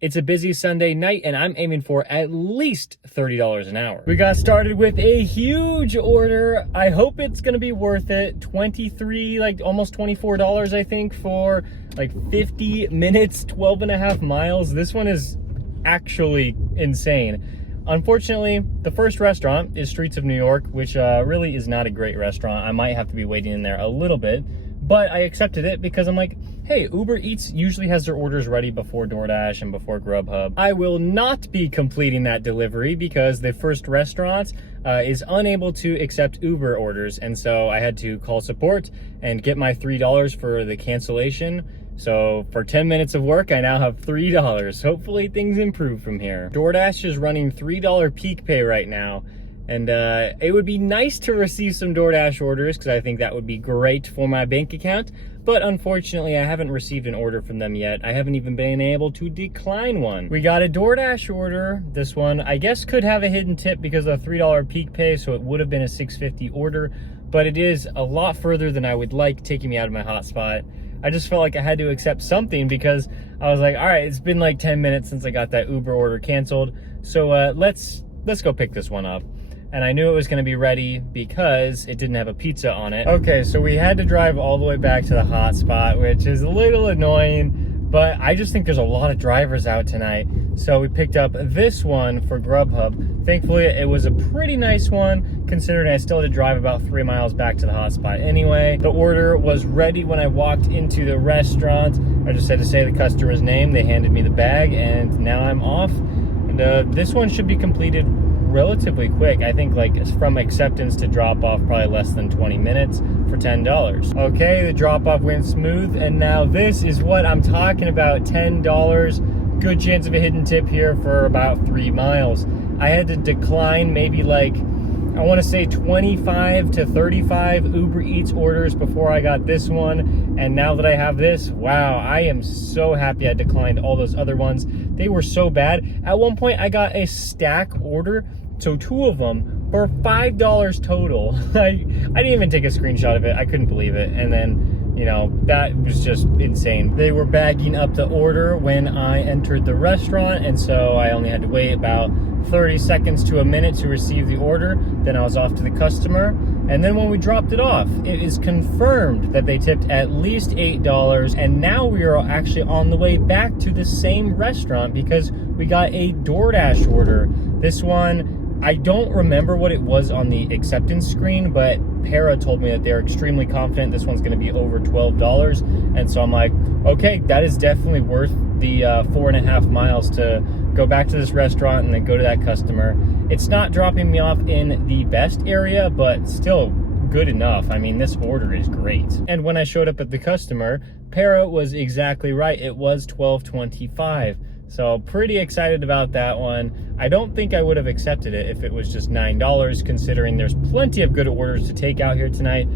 It's a busy Sunday night and I'm aiming for at least $30 an hour. We got started with a huge order. I hope it's gonna be worth it. 23, like almost $24, I think, for like 50 minutes, 12 and a half miles. This one is actually insane. Unfortunately, the first restaurant is Streets of New York, which really is not a great restaurant. I might have to be waiting in there a little bit, but I accepted it because I'm like, hey, Uber Eats usually has their orders ready before DoorDash and before Grubhub. I will not be completing that delivery because the first restaurant is unable to accept Uber orders. And so I had to call support and get my $3 for the cancellation. So for 10 minutes of work, I now have $3. Hopefully things improve from here. DoorDash is running $3 peak pay right now. And it would be nice to receive some DoorDash orders because I think that would be great for my bank account. But unfortunately, I haven't received an order from them yet. I haven't even been able to decline one. We got a DoorDash order. This one, I guess, could have a hidden tip because of $3 peak pay, so it would have been a $6.50 order. But it is a lot further than I would like, taking me out of my hotspot. I just felt like I had to accept something because I was like, all right, it's been like 10 minutes since I got that Uber order canceled. So let's go pick this one up. And I knew it was gonna be ready because it didn't have a pizza on it. Okay, so we had to drive all the way back to the hotspot, which is a little annoying, but I just think there's a lot of drivers out tonight. So we picked up this one for Grubhub. Thankfully, it was a pretty nice one, considering I still had to drive about 3 miles back to the hotspot anyway. The order was ready when I walked into the restaurant. I just had to say the customer's name. They handed me the bag, and now I'm off. And this one should be completed relatively quick. I think like from acceptance to drop off, probably less than 20 minutes for $10. Okay, the drop off went smooth, and now this is what I'm talking about. $10, good chance of a hidden tip here for about 3 miles. I had to decline maybe like, I want to say 25 to 35 Uber Eats orders before I got this one. And now that I have this, wow, I am so happy I declined all those other ones. They were so bad. At one point, I got a stack order, so 2 of them for $5 total. I didn't even take a screenshot of it. I couldn't believe it. And then, you know, that was just insane. They were bagging up the order when I entered the restaurant, and so I only had to wait about 30 seconds to a minute to receive the order. Then I was off to the customer. And then when we dropped it off, it is confirmed that they tipped at least $8. And now we are actually on the way back to the same restaurant because we got a DoorDash order. This one, I don't remember what it was on the acceptance screen, but Para told me that they're extremely confident this one's going to be over $12. And so I'm like, okay, that is definitely worth the 4.5 miles to go back to this restaurant and then go to that customer. It's not dropping me off in the best area, but still good enough. I mean, this order is great. And when I showed up at the customer, Para was exactly right. It was $12.25. So pretty excited about that one. I don't think I would have accepted it if it was just $9, considering there's plenty of good orders to take out here tonight.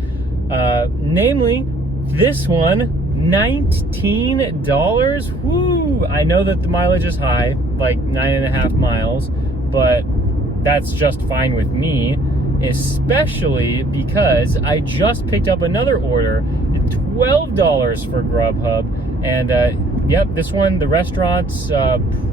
Namely, this one, $19. Woo! I know that the mileage is high, like 9.5 miles, but that's just fine with me, especially because I just picked up another order, $12 for Grubhub, and yep, this one, the restaurant's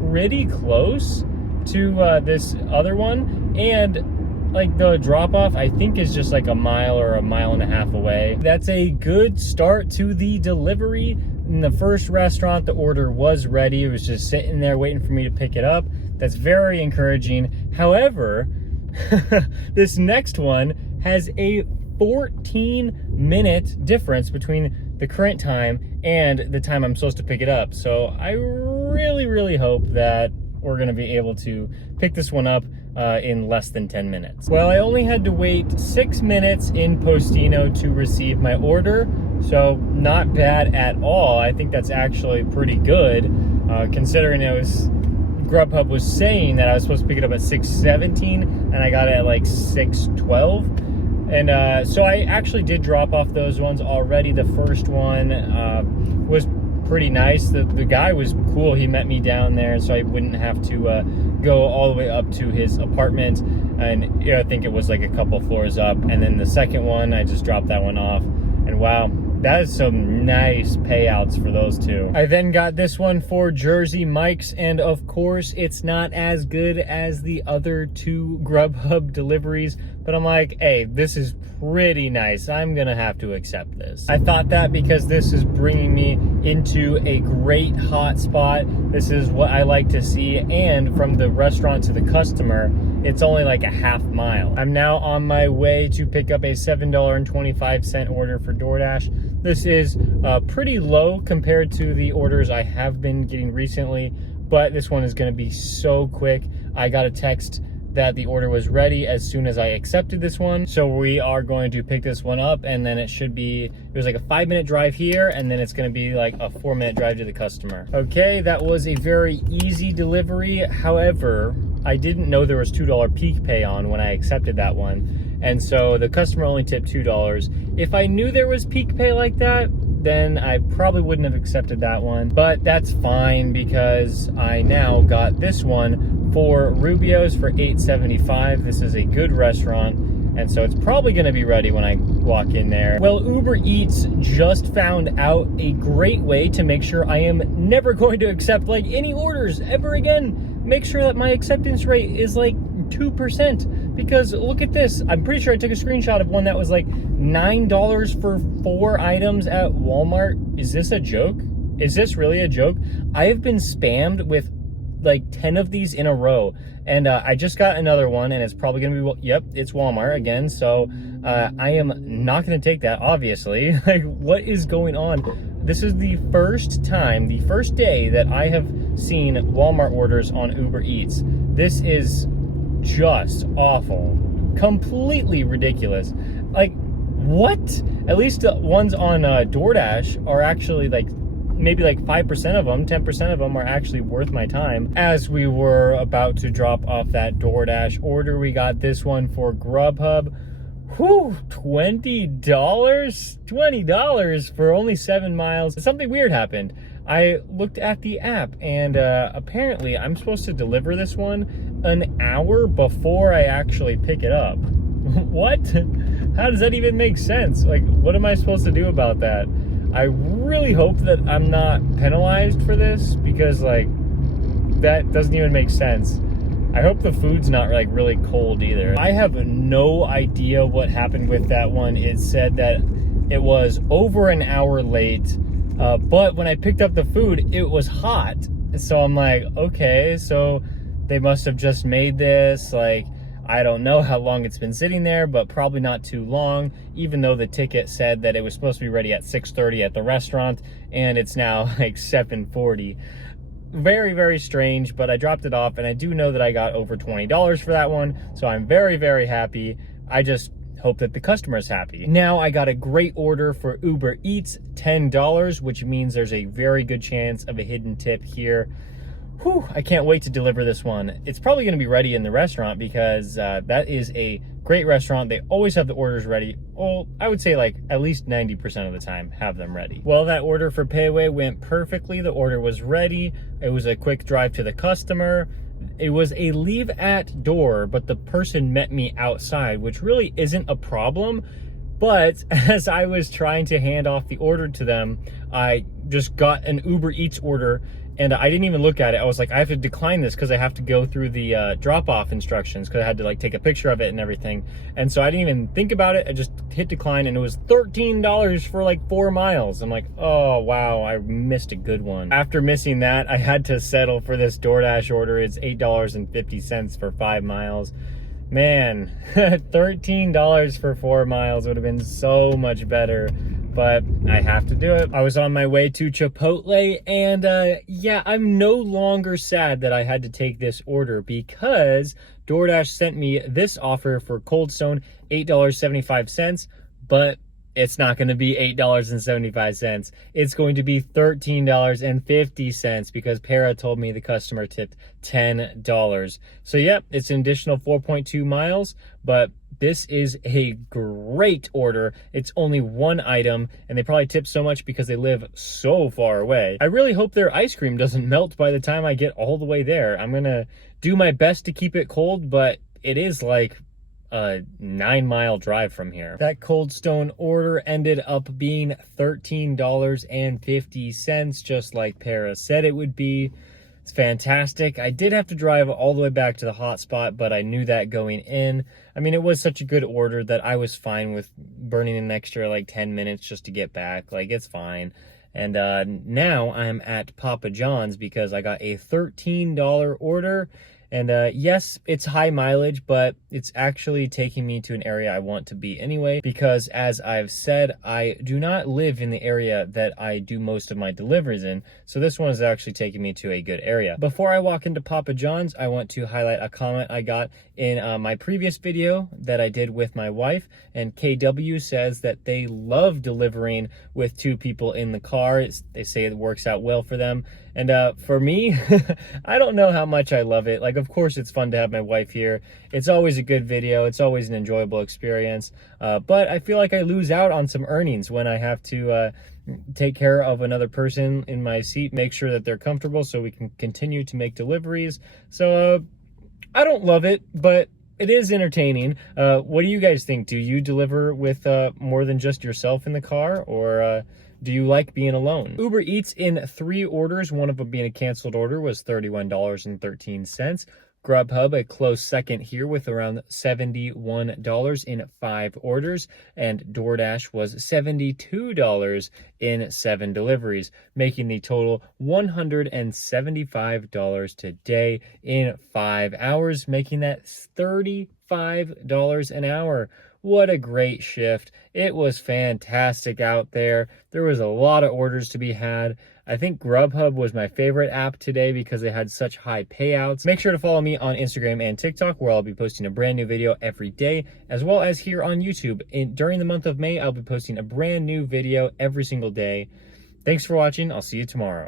pretty close to this other one, and like the drop off I think is just like a mile or a mile and a half away. That's a good start to the delivery. In the first restaurant, the order was ready. It was just sitting there waiting for me to pick it up. That's very encouraging. However, this next one has a 14-minute difference between the current time and the time I'm supposed to pick it up. So I really hope that we're gonna be able to pick this one up in less than 10 minutes. Well, I only had to wait 6 minutes in Postino to receive my order, so not bad at all. I think that's actually pretty good, considering Grubhub was saying that I was supposed to pick it up at 6:17 and I got it at like 6:12. And so I actually did drop off those ones already. The first one was pretty nice. The guy was cool. He met me down there so I wouldn't have to go all the way up to his apartment. And you know, I think it was like a couple floors up. And then the second one, I just dropped that one off. And wow, That is some nice payouts for those two. I then got this one for Jersey Mike's, and of course it's not as good as the other two Grubhub deliveries, but I'm like, hey, this is pretty nice. I'm gonna have to accept this. I thought that because this is bringing me into a great hot spot. This is what I like to see, and from the restaurant to the customer, it's only like a half mile. I'm now on my way to pick up a $7.25 order for DoorDash. This is pretty low compared to the orders I have been getting recently, but this one is going to be so quick. I got a text that the order was ready as soon as I accepted this one. So we are going to pick this one up, and then it was like a 5-minute drive here, and then it's going to be like a 4-minute drive to the customer. Okay, that was a very easy delivery. However, I didn't know there was $2 peak pay on when I accepted that one. And so the customer only tipped $2. If I knew there was peak pay like that, then I probably wouldn't have accepted that one. But that's fine because I now got this one for Rubio's for $8.75. This is a good restaurant, and so it's probably gonna be ready when I walk in there. Well, Uber Eats just found out a great way to make sure I am never going to accept like any orders ever again. Make sure that my acceptance rate is like 2%, because look at this. I'm pretty sure I took a screenshot of one that was like $9 for 4 items at Walmart. Is this a joke? Is this really a joke? I have been spammed with like 10 of these in a row, and I just got another one, and it's probably gonna be, yep, it's Walmart again. So I am not gonna take that, obviously. Like, what is going on? This is the first day that I have seen Walmart orders on Uber Eats. This is just awful, completely ridiculous. Like, what? At least the ones on DoorDash are actually like, maybe like 5% of them, 10% of them are actually worth my time. As we were about to drop off that DoorDash order, we got this one for Grubhub. Whew, $20? $20 for only 7 miles. Something weird happened. I looked at the app, and apparently I'm supposed to deliver this one an hour before I actually pick it up. What? How does that even make sense? Like, what am I supposed to do about that? I really hope that I'm not penalized for this, because like, that doesn't even make sense. I hope the food's not like really cold either. I have no idea what happened with that one. It said that it was over an hour late, but when I picked up the food, it was hot. So I'm like, okay, so they must have just made this. Like, I don't know how long it's been sitting there, but probably not too long, even though the ticket said that it was supposed to be ready at 6:30 at the restaurant, and it's now like 7:40. Very, very strange, but I dropped it off, and I do know that I got over $20 for that one, so I'm very, very happy. I just hope that the customer's happy. Now I got a great order for Uber Eats, $10, which means there's a very good chance of a hidden tip here. Whew, I can't wait to deliver this one. It's probably gonna be ready in the restaurant, because that is a great restaurant. They always have the orders ready. Well, I would say like at least 90% of the time have them ready. Well, that order for Payway went perfectly. The order was ready. It was a quick drive to the customer. It was a leave at door, but the person met me outside, which really isn't a problem. But as I was trying to hand off the order to them, I just got an Uber Eats order, and I didn't even look at it. I was like, I have to decline this because I have to go through the drop-off instructions, because I had to like take a picture of it and everything. And so I didn't even think about it. I just hit decline, and it was $13 for like 4 miles. I'm like, oh, wow, I missed a good one. After missing that, I had to settle for this DoorDash order. It's $8.50 for 5 miles. Man, $13 for 4 miles would have been so much better, but I have to do it. I was on my way to Chipotle, and yeah, I'm no longer sad that I had to take this order, because DoorDash sent me this offer for Cold Stone, $8.75, but it's not going to be $8.75. It's going to be $13.50, because Para told me the customer tipped $10. So yeah, it's an additional 4.2 miles, but this is a great order. It's only one item, and they probably tip so much because they live so far away. I really hope their ice cream doesn't melt by the time I get all the way there. I'm gonna do my best to keep it cold, but it is like a 9-mile drive from here. That Cold Stone order ended up being $13.50, just like Para said it would be. It's fantastic. I did have to drive all the way back to the hotspot, but I knew that going in. I mean, it was such a good order that I was fine with burning an extra like 10 minutes just to get back. Like, it's fine. And now I'm at Papa John's because I got a $13 order. And yes, it's high mileage, but it's actually taking me to an area I want to be anyway, because as I've said, I do not live in the area that I do most of my deliveries in. So this one is actually taking me to a good area. Before I walk into Papa John's, I want to highlight a comment I got in my previous video that I did with my wife. And KW says that they love delivering with 2 people in the car. They say it works out well for them. And for me, I don't know how much I love it. Like, of course, it's fun to have my wife here. It's always a good video. It's always an enjoyable experience. But I feel like I lose out on some earnings when I have to take care of another person in my seat, make sure that they're comfortable so we can continue to make deliveries. So I don't love it, but it is entertaining. What do you guys think? Do you deliver with more than just yourself in the car, or do you like being alone? Uber Eats in 3 orders, one of them being a canceled order, was $31.13. Grubhub, a close second here with around $71 in 5 orders. And DoorDash was $72 in 7 deliveries, making the total $175 today in 5 hours, making that $35 an hour. What a great shift. It was fantastic out there. There was a lot of orders to be had. I think Grubhub was my favorite app today because they had such high payouts. Make sure to follow me on Instagram and TikTok, where I'll be posting a brand new video every day, as well as here on YouTube. During the month of May, I'll be posting a brand new video every single day. Thanks for watching. I'll see you tomorrow.